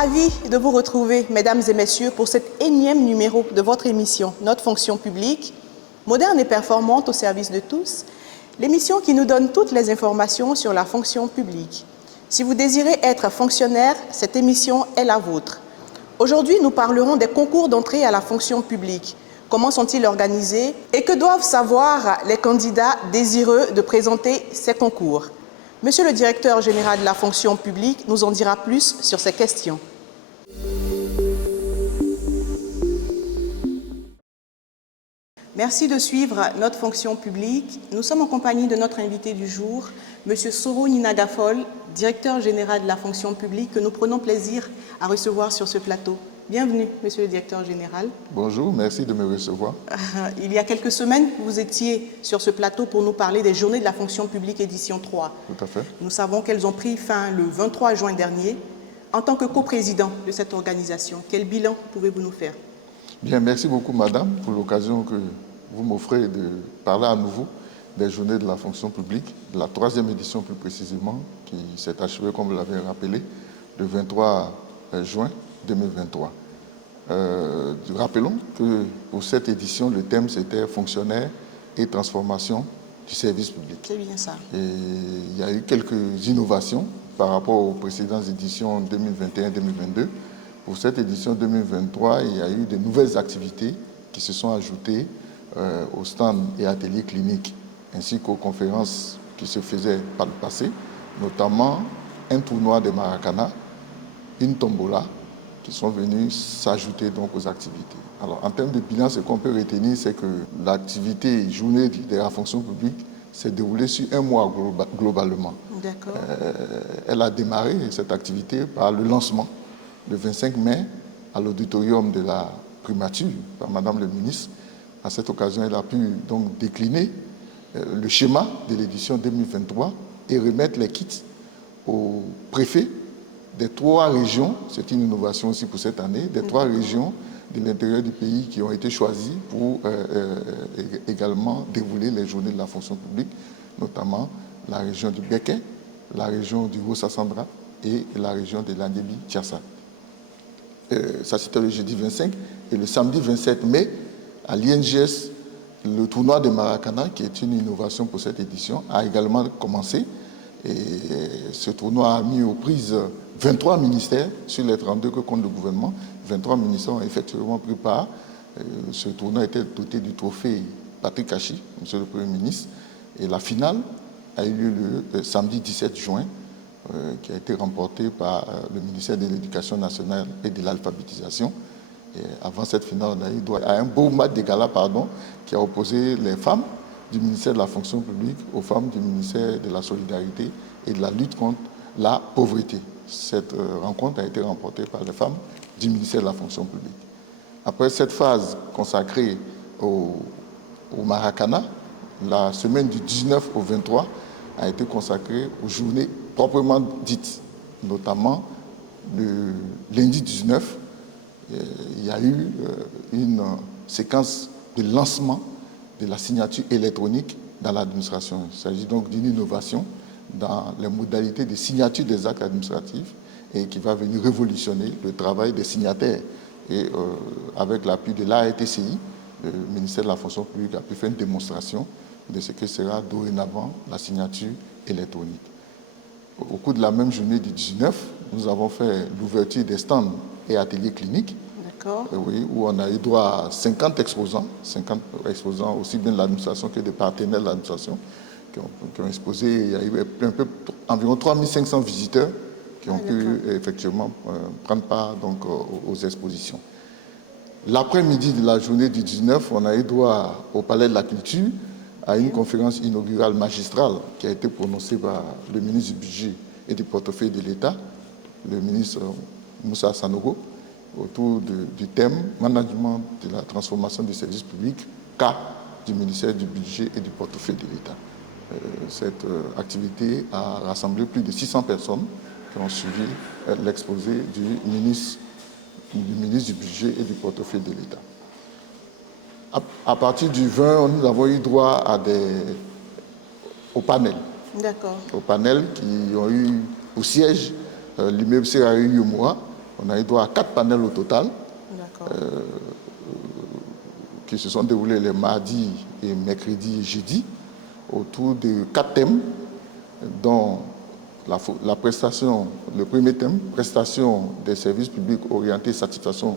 Ravi de vous retrouver, mesdames et messieurs, pour cet énième numéro de votre émission, Notre fonction publique, moderne et performante au service de tous, l'émission qui nous donne toutes les informations sur la fonction publique. Si vous désirez être fonctionnaire, cette émission est la vôtre. Aujourd'hui, nous parlerons des concours d'entrée à la fonction publique. Comment sont-ils organisés et que doivent savoir les candidats désireux de présenter ces concours? Monsieur le directeur général de la fonction publique nous en dira plus sur ces questions. Merci de suivre Notre fonction publique. Nous sommes en compagnie de notre invité du jour, Monsieur Soro Ninagafol, directeur général de la fonction publique, que nous prenons plaisir à recevoir sur ce plateau. Bienvenue, Monsieur le directeur général. Bonjour, merci de me recevoir. Il y a quelques semaines, vous étiez sur ce plateau pour nous parler des Journées de la fonction publique édition 3. Tout à fait. Nous savons qu'elles ont pris fin le 23 juin dernier. En tant que coprésident de cette organisation, quel bilan pouvez-vous nous faire? Bien, merci beaucoup, madame, pour l'occasion que vous m'offrez de parler à nouveau des Journées de la fonction publique, de la 3e édition plus précisément, qui s'est achevée, comme vous l'avez rappelé, le 23 juin 2023. Rappelons que pour cette édition, le thème c'était fonctionnaires et transformation du service public. C'est bien ça. Et il y a eu quelques innovations par rapport aux précédentes éditions 2021-2022. Pour cette édition 2023, il y a eu de nouvelles activités qui se sont ajoutées aux stands et ateliers cliniques, ainsi qu'aux conférences qui se faisaient par le passé, notamment un tournoi de Maracana, une tombola, qui sont venus s'ajouter donc aux activités. Alors, en termes de bilan, ce qu'on peut retenir, c'est que l'activité journée de la fonction publique s'est déroulée sur un mois globalement. D'accord. Elle a démarré, cette activité, par le lancement, le 25 mai, à l'auditorium de la primature, par Madame le ministre. À cette occasion, elle a pu donc décliner le schéma de l'édition 2023 et remettre les kits aux préfets des 3 régions, c'est une innovation aussi pour cette année, des 3 régions de l'intérieur du pays qui ont été choisies pour également dérouler les journées de la fonction publique, notamment la région du Béquet, la région du Haut-Sassandra et la région de l'Andébi-Tchassa. Ça, c'était le jeudi 25. Et le samedi 27 mai, à l'INGS, le tournoi de Maracana, qui est une innovation pour cette édition, a également commencé. Et ce tournoi a mis aux prises 23 ministères sur les 32 que compte le gouvernement. 23 ministères ont effectivement pris part. Ce tournoi était doté du trophée Patrick Hachi, monsieur le Premier ministre. Et la finale a eu lieu le samedi 17 juin, qui a été remportée par le ministère de l'Éducation nationale et de l'alphabétisation. Et avant cette finale, on a eu droit à un beau match de gala, qui a opposé les femmes du ministère de la fonction publique aux femmes du ministère de la solidarité et de la lutte contre la pauvreté. Cette rencontre a été remportée par les femmes du ministère de la fonction publique. Après cette phase consacrée au Maracana, la semaine du 19 au 23 a été consacrée aux journées proprement dites, notamment le lundi 19, il y a eu une séquence de lancement de la signature électronique dans l'administration. Il s'agit donc d'une innovation dans les modalités de signature des actes administratifs et qui va venir révolutionner le travail des signataires. Et avec l'appui de l'ARTCI, le ministère de la fonction publique a pu faire une démonstration de ce que sera dorénavant la signature électronique. Au cours de la même journée du 19, nous avons fait l'ouverture des stands et ateliers cliniques. Oui, où on a eu droit à 50 exposants aussi bien de l'administration que des partenaires de l'administration qui ont exposé. Il y a eu environ 3500 visiteurs qui ont pu effectivement prendre part donc, aux expositions. L'après-midi de la journée du 19, on a eu droit au Palais de la Culture à une conférence inaugurale magistrale qui a été prononcée par le ministre du Budget et du Portefeuille de l'État, le ministre Moussa Sanogo, autour du thème « Management de la transformation du service public », cas du ministère du Budget et du Portefeuille de l'État. Cette activité a rassemblé plus de 600 personnes qui ont suivi l'exposé du ministre du Budget et du Portefeuille de l'État. À partir du 20, nous avons eu droit au panel. D'accord. Au panel qui ont eu au siège l'immeuble CRAU Yumura, On a eu droit à 4 panels au total qui se sont déroulés les mardis et mercredis et jeudis autour de 4 thèmes, dont la prestation, le premier thème, prestation des services publics orientés satisfaction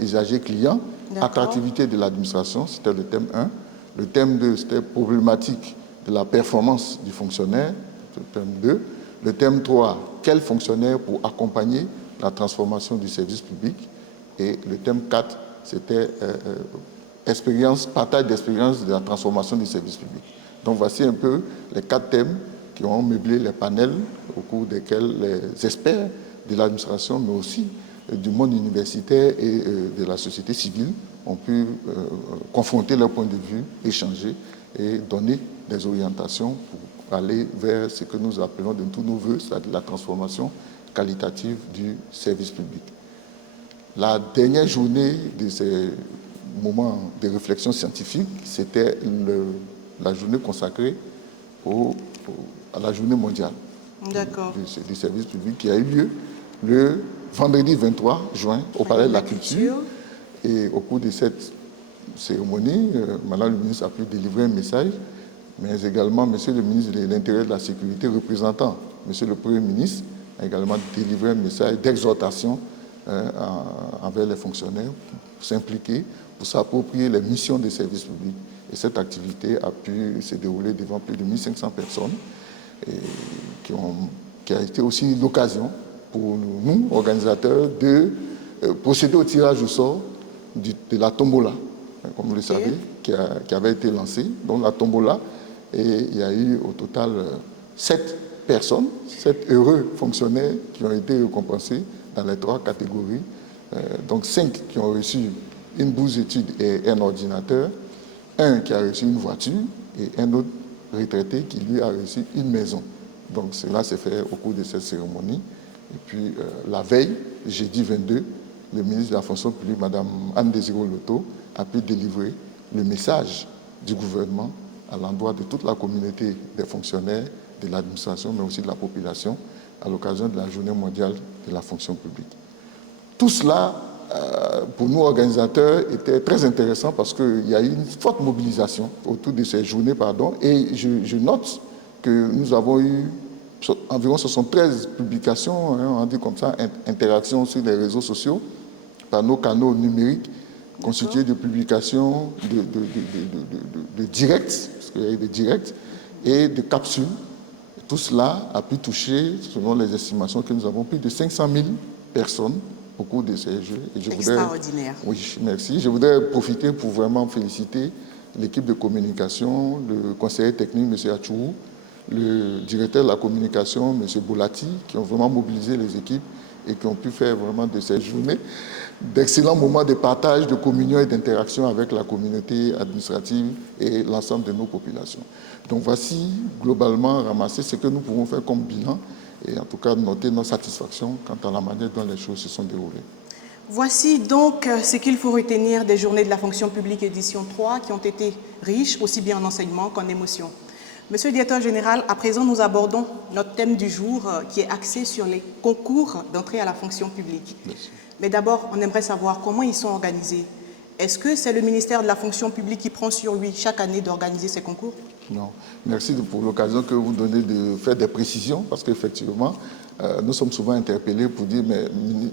usagers clients, attractivité de l'administration, c'était le thème 1. Le thème 2, c'était problématique de la performance du fonctionnaire, le thème 2. Le thème 3, quel fonctionnaire pour accompagner la transformation du service public. Et le thème 4, c'était partage d'expérience de la transformation du service public. Donc voici un peu les 4 thèmes qui ont meublé les panels au cours desquels les experts de l'administration, mais aussi du monde universitaire et de la société civile ont pu confronter leurs points de vue, échanger et donner des orientations pour aller vers ce que nous appelons de tous nos voeux, c'est-à-dire la transformation qualitative du service public. La dernière journée de ces moments de réflexion scientifique, c'était la journée consacrée à la journée mondiale du service public qui a eu lieu le vendredi 23 juin au Palais de la Culture. Et au cours de cette cérémonie, Madame le ministre a pu délivrer un message, mais également Monsieur le ministre de l'Intérieur et de la Sécurité, représentant Monsieur le Premier ministre, a également délivré un message d'exhortation envers les fonctionnaires pour s'impliquer, pour s'approprier les missions des services publics. Et cette activité a pu se dérouler devant plus de 1500 personnes, qui a été aussi l'occasion pour nous, organisateurs, de procéder au tirage au sort de la tombola, comme vous le savez, qui avait été lancée. Donc la tombola, et il y a eu au total 7 personnes, 7 heureux fonctionnaires qui ont été récompensés dans les 3 catégories. Donc 5 qui ont reçu une bourse d'études et un ordinateur, un qui a reçu une voiture et un autre retraité qui lui a reçu une maison. Donc cela s'est fait au cours de cette cérémonie. Et puis la veille, jeudi 22, le ministre de la fonction publique, Mme Anne Désiré Loto, a pu délivrer le message du gouvernement à l'endroit de toute la communauté des fonctionnaires, de l'administration, mais aussi de la population, à l'occasion de la Journée mondiale de la fonction publique. Tout cela, pour nous organisateurs, était très intéressant parce qu'il y a eu une forte mobilisation autour de ces journées, et je note que nous avons eu environ 73 publications, on dit comme ça, interactions sur les réseaux sociaux, par nos canaux numériques, constitués de publications de directs, parce qu'il y a eu des directs, et de capsules. Tout cela a pu toucher, selon les estimations que nous avons, plus de 500 000 personnes au cours de ces Jeux. Et extraordinaire. Oui, merci. Je voudrais profiter pour vraiment féliciter l'équipe de communication, le conseiller technique, M. Achourou, le directeur de la communication, M. Boulati, qui ont vraiment mobilisé les équipes et qui ont pu faire vraiment de ces journées d'excellents moments de partage, de communion et d'interaction avec la communauté administrative et l'ensemble de nos populations. Donc voici globalement ramasser ce que nous pouvons faire comme bilan et en tout cas noter nos satisfactions quant à la manière dont les choses se sont déroulées. Voici donc ce qu'il faut retenir des journées de la fonction publique édition 3 qui ont été riches aussi bien en enseignement qu'en émotions. Monsieur le directeur général, à présent nous abordons notre thème du jour qui est axé sur les concours d'entrée à la fonction publique. Merci. Mais d'abord, on aimerait savoir comment ils sont organisés. Est-ce que c'est le ministère de la fonction publique qui prend sur lui chaque année d'organiser ces concours? Non. Merci pour l'occasion que vous donnez de faire des précisions, parce qu'effectivement, nous sommes souvent interpellés pour dire, mais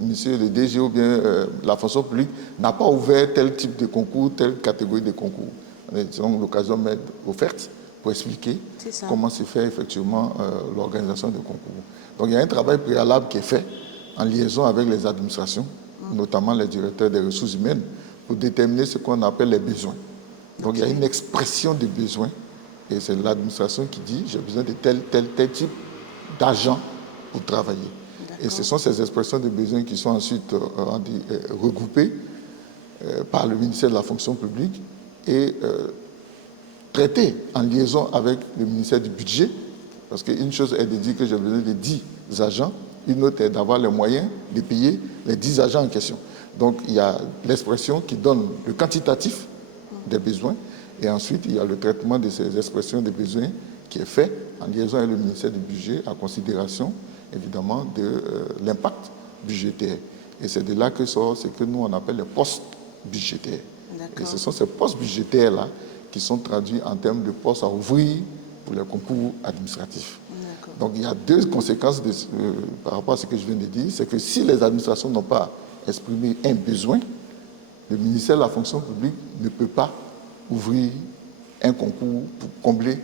monsieur le DG ou bien la fonction publique n'a pas ouvert tel type de concours, telle catégorie de concours. Donc l'occasion m'est offerte pour expliquer comment se fait effectivement l'organisation des concours. Donc il y a un travail préalable qui est fait en liaison avec les administrations, notamment les directeurs des ressources humaines, pour déterminer ce qu'on appelle les besoins. Donc il y a une expression des besoins, et c'est l'administration qui dit j'ai besoin de tel type d'agent pour travailler. Et ce sont ces expressions de besoins qui sont ensuite regroupées par le ministère de la fonction publique et traitées en liaison avec le ministère du budget, parce qu'une chose est de dire que j'ai besoin de 10 agents, une autre est d'avoir les moyens de payer les 10 agents en question. Donc il y a l'expression qui donne le quantitatif des besoins, et ensuite il y a le traitement de ces expressions de besoins qui est fait en liaison avec le ministère du budget, à considération évidemment de l'impact budgétaire. Et c'est de là que sort ce que nous on appelle les postes budgétaires. Et ce sont ces postes budgétaires-là qui sont traduits en termes de postes à ouvrir pour les concours administratifs. Donc il y a deux conséquences par rapport à ce que je viens de dire. C'est que si les administrations n'ont pas exprimé un besoin, le ministère de la fonction publique ne peut pas ouvrir un concours pour combler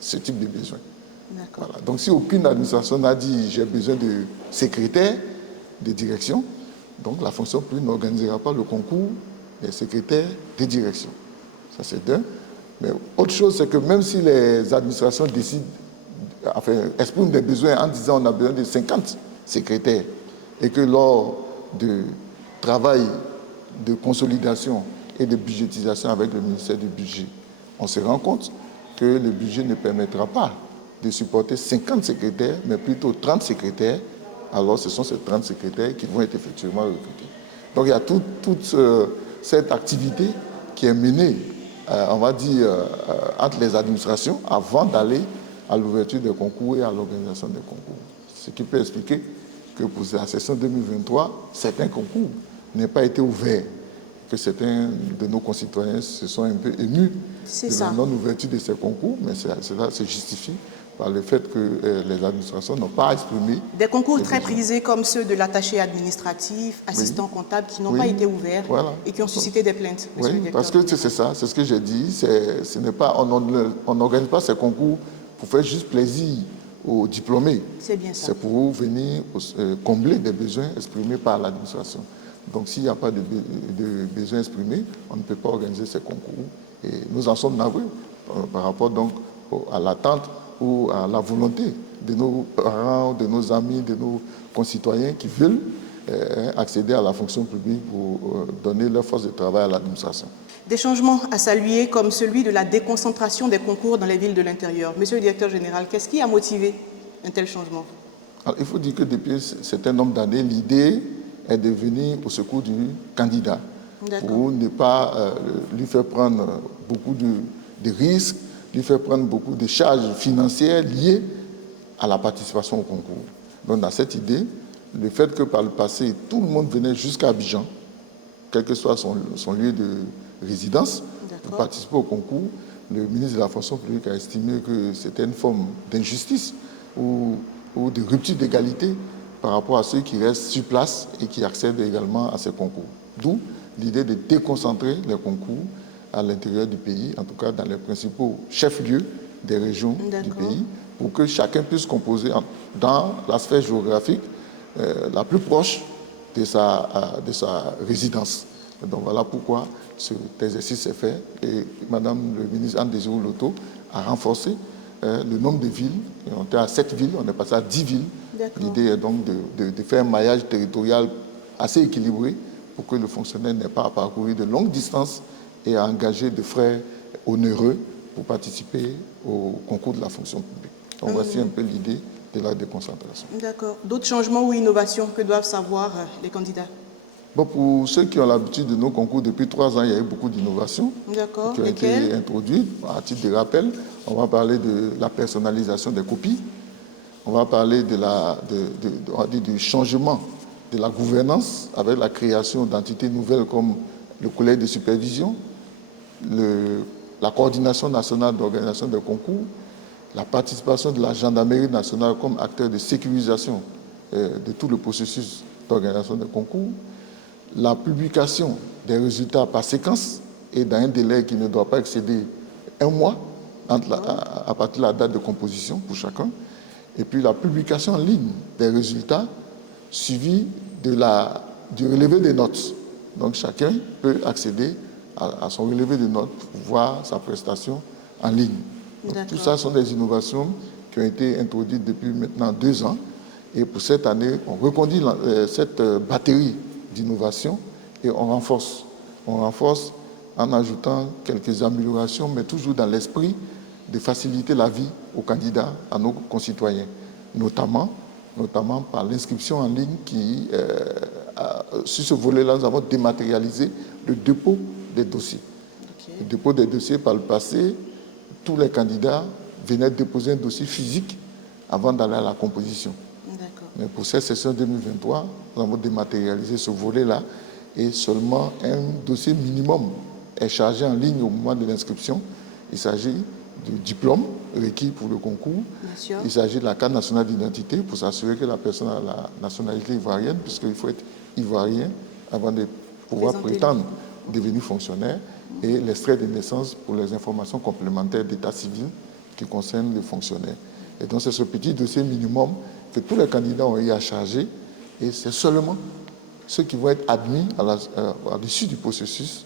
ce type de besoin. Voilà. Donc si aucune administration n'a dit j'ai besoin de secrétaire de direction, donc la fonction publique n'organisera pas le concours des secrétaires de direction. Ça c'est d'un. Mais autre chose, c'est que même si les administrations décident, enfin, expriment des besoins en disant on a besoin de 50 secrétaires et que lors de travail de consolidation et de budgétisation avec le ministère du Budget, on se rend compte que le budget ne permettra pas de supporter 50 secrétaires, mais plutôt 30 secrétaires, alors ce sont ces 30 secrétaires qui vont être effectivement recrutés. Donc il y a toute cette activité qui est menée, on va dire, entre les administrations avant d'aller à l'ouverture des concours et à l'organisation des concours. Ce qui peut expliquer que pour la session 2023, certains concours n'aient pas été ouverts, que certains de nos concitoyens se sont un peu émus de la non-ouverture de ces concours, mais cela se justifie par le fait que les administrations n'ont pas exprimé. Des concours très prisés comme ceux de l'attaché administratif, assistant comptable, qui n'ont pas été ouverts et qui ont suscité des plaintes. Oui, parce que c'est ça, c'est ce que j'ai dit. Ce n'est pas, on n'organise pas ces concours pour faire juste plaisir aux diplômés. C'est bien ça. C'est pour venir combler des besoins exprimés par l'administration. Donc s'il n'y a pas de besoins exprimés, on ne peut pas organiser ces concours. Et nous en sommes navrés par rapport donc à l'attente ou à la volonté de nos parents, de nos amis, de nos concitoyens qui veulent accéder à la fonction publique pour donner leur force de travail à l'administration. Des changements à saluer comme celui de la déconcentration des concours dans les villes de l'intérieur. Monsieur le directeur général, qu'est-ce qui a motivé un tel changement? Alors, il faut dire que depuis un certain nombre d'années, l'idée est de venir au secours du candidat pour ne pas lui faire prendre beaucoup de risques, lui faire prendre beaucoup de charges financières liées à la participation au concours. Donc, dans cette idée, le fait que par le passé, tout le monde venait jusqu'à Abidjan, quel que soit son lieu de résidence, pour participer au concours, le ministre de la fonction publique a estimé que c'était une forme d'injustice ou de rupture d'égalité par rapport à ceux qui restent sur place et qui accèdent également à ces concours. D'où l'idée de déconcentrer les concours à l'intérieur du pays, en tout cas dans les principaux chefs-lieux des régions du pays, pour que chacun puisse composer dans la sphère géographique la plus proche de sa résidence. Donc voilà pourquoi cet exercice est fait. Et Madame le ministre Anne Désiré Loto a renforcé le nombre de villes. On était à 7 villes, on est passé à 10 villes. L'idée est donc de faire un maillage territorial assez équilibré pour que le fonctionnaire n'ait pas à parcourir de longues distances et à engager de frais onéreux pour participer au concours de la fonction publique. Donc voici un peu l'idée de la déconcentration. D'accord. D'autres changements ou innovations que doivent savoir les candidats? Bon, pour ceux qui ont l'habitude de nos concours, depuis 3 ans, il y a eu beaucoup d'innovations qui ont été introduites. À titre de rappel, on va parler de la personnalisation des copies, on va parler du changement de la gouvernance avec la création d'entités nouvelles comme le collège de supervision, la coordination nationale d'organisation des concours, la participation de la gendarmerie nationale comme acteur de sécurisation de tout le processus d'organisation des concours, la publication des résultats par séquence et dans un délai qui ne doit pas excéder 1 mois à partir de la date de composition pour chacun, et puis la publication en ligne des résultats suivis du relevé des notes. Donc chacun peut accéder à son relevé de notes pour voir sa prestation en ligne. Donc, tout ça sont des innovations qui ont été introduites depuis maintenant 2 ans. Et pour cette année, on reconduit cette batterie d'innovation et on renforce. On renforce en ajoutant quelques améliorations, mais toujours dans l'esprit de faciliter la vie aux candidats, à nos concitoyens, notamment par l'inscription en ligne qui, sur ce volet-là, nous avons dématérialisé le dépôt des dossiers. Le dépôt des dossiers, par le passé, tous les candidats venaient déposer un dossier physique avant d'aller à la composition. Mais pour cette session 2023, nous avons dématérialisé ce volet-là et seulement un dossier minimum est chargé en ligne au moment de l'inscription. Il s'agit du diplôme requis pour le concours. Il s'agit de la carte nationale d'identité pour s'assurer que la personne a la nationalité ivoirienne, puisqu'il faut être ivoirien avant de pouvoir prétendre devenir fonctionnaire, et l'extrait de naissance pour les informations complémentaires d'état civil qui concernent les fonctionnaires. Et donc c'est ce petit dossier minimum que tous les candidats ont eu à charger, et c'est seulement ceux qui vont être admis à l'issue du processus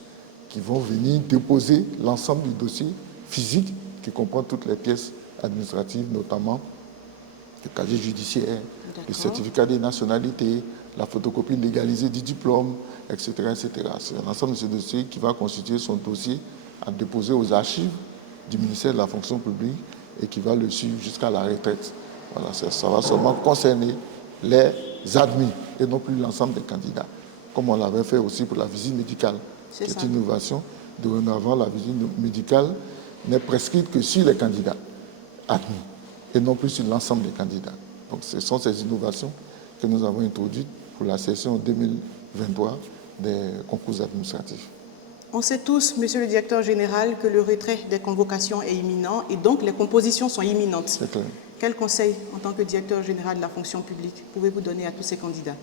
qui vont venir déposer l'ensemble du dossier physique qui comprend toutes les pièces administratives, notamment le casier judiciaire, le certificat des nationalités, la photocopie légalisée du diplôme, etc. etc. C'est l'ensemble de ce dossier qui va constituer son dossier à déposer aux archives du ministère de la fonction publique et qui va le suivre jusqu'à la retraite. Voilà, ça va seulement concerner les admis et non plus l'ensemble des candidats, comme on l'avait fait aussi pour la visite médicale, qui est une innovation. Dorénavant, la visite médicale n'est prescrite que sur les candidats admis et non plus sur l'ensemble des candidats. Donc ce sont ces innovations que nous avons introduites pour la session 2023 des concours administratifs. On sait tous, Monsieur le Directeur Général, que le retrait des convocations est imminent et donc les compositions sont imminentes. C'est clair. Quel conseil, en tant que Directeur Général de la fonction publique, pouvez-vous donner à tous ces candidats?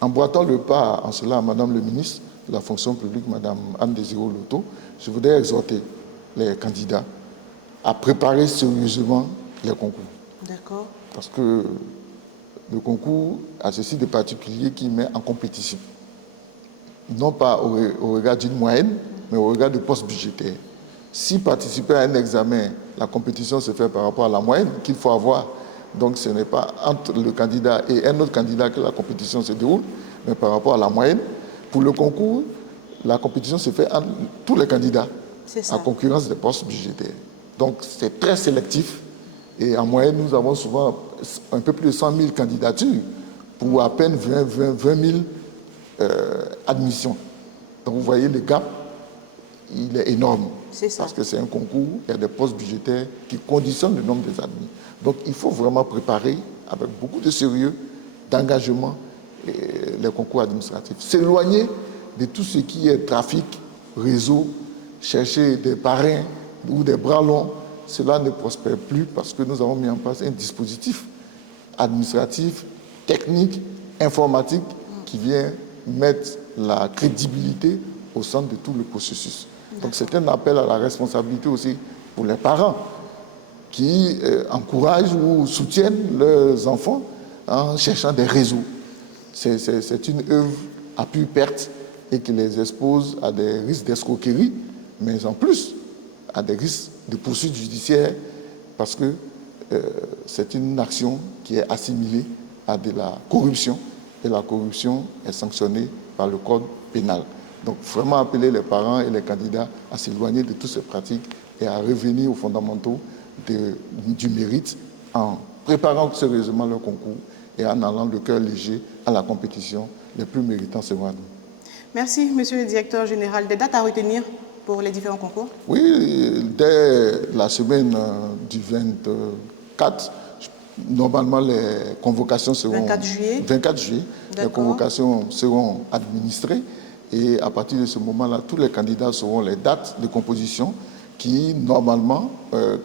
Emboîtant le pas en cela à Madame le ministre de la fonction publique, Madame Anne Désiré Loto, je voudrais exhorter les candidats à préparer sérieusement les concours. D'accord. Parce que le concours a ceci de particulier qui met en compétition. Non pas au regard d'une moyenne, mais au regard de postes budgétaires. Si participer à un examen, la compétition se fait par rapport à la moyenne qu'il faut avoir. Donc ce n'est pas entre le candidat et un autre candidat que la compétition se déroule, mais par rapport à la moyenne. Pour le concours, la compétition se fait entre tous les candidats, à concurrence des postes budgétaires. Donc c'est très sélectif. Et en moyenne, nous avons souvent un peu plus de 100 000 candidatures pour à peine 20 000 admissions. Donc vous voyez, le gap, il est énorme. Parce que c'est un concours, il y a des postes budgétaires qui conditionnent le nombre des admis. Donc il faut vraiment préparer avec beaucoup de sérieux, d'engagement, les concours administratifs. S'éloigner de tout ce qui est trafic, réseau, chercher des parrains ou des bras longs, cela ne prospère plus parce que nous avons mis en place un dispositif administratif, technique, informatique qui vient mettre la crédibilité au centre de tout le processus. Donc c'est un appel à la responsabilité aussi pour les parents qui encouragent ou soutiennent leurs enfants en cherchant des réseaux. C'est une œuvre à pure perte et qui les expose à des risques d'escroquerie, mais en plus à des risques de poursuites judiciaires parce que c'est une action qui est assimilée à de la corruption et la corruption est sanctionnée par le code pénal. Donc vraiment appeler les parents et les candidats à s'éloigner de toutes ces pratiques et à revenir aux fondamentaux du mérite en préparant sérieusement leur concours et en allant le cœur léger à la compétition. Les plus méritants seront admis. Merci, Monsieur le Directeur Général. Des dates à retenir pour les différents concours? Oui, dès la semaine du 24, normalement les convocations seront... 24 juillet. 24 juillet, les convocations seront administrées et à partir de ce moment-là, tous les candidats sauront les dates de composition qui, normalement,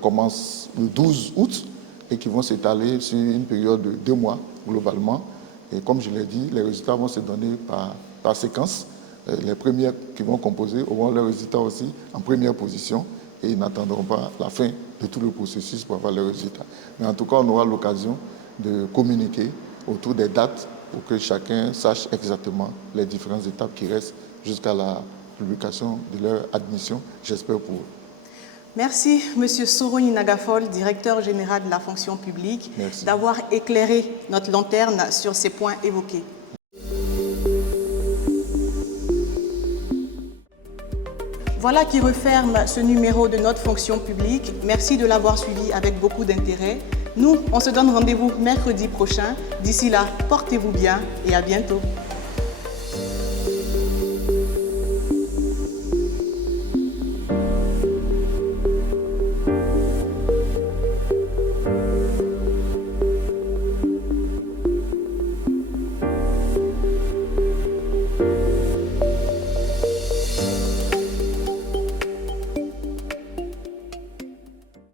commencent le 12 août et qui vont s'étaler sur une période de 2 mois, globalement. Et comme je l'ai dit, les résultats vont se donner par séquence. Les premières qui vont composer auront leurs résultats aussi en première position et ils n'attendront pas la fin de tout le processus pour avoir leurs résultats. Mais en tout cas, on aura l'occasion de communiquer autour des dates pour que chacun sache exactement les différentes étapes qui restent jusqu'à la publication de leur admission, j'espère pour eux. Merci, M. Soroni Nagafol, directeur général de la fonction publique, d'avoir éclairé notre lanterne sur ces points évoqués. Voilà qui referme ce numéro de notre fonction publique. Merci de l'avoir suivi avec beaucoup d'intérêt. Nous, on se donne rendez-vous mercredi prochain. D'ici là, portez-vous bien et à bientôt.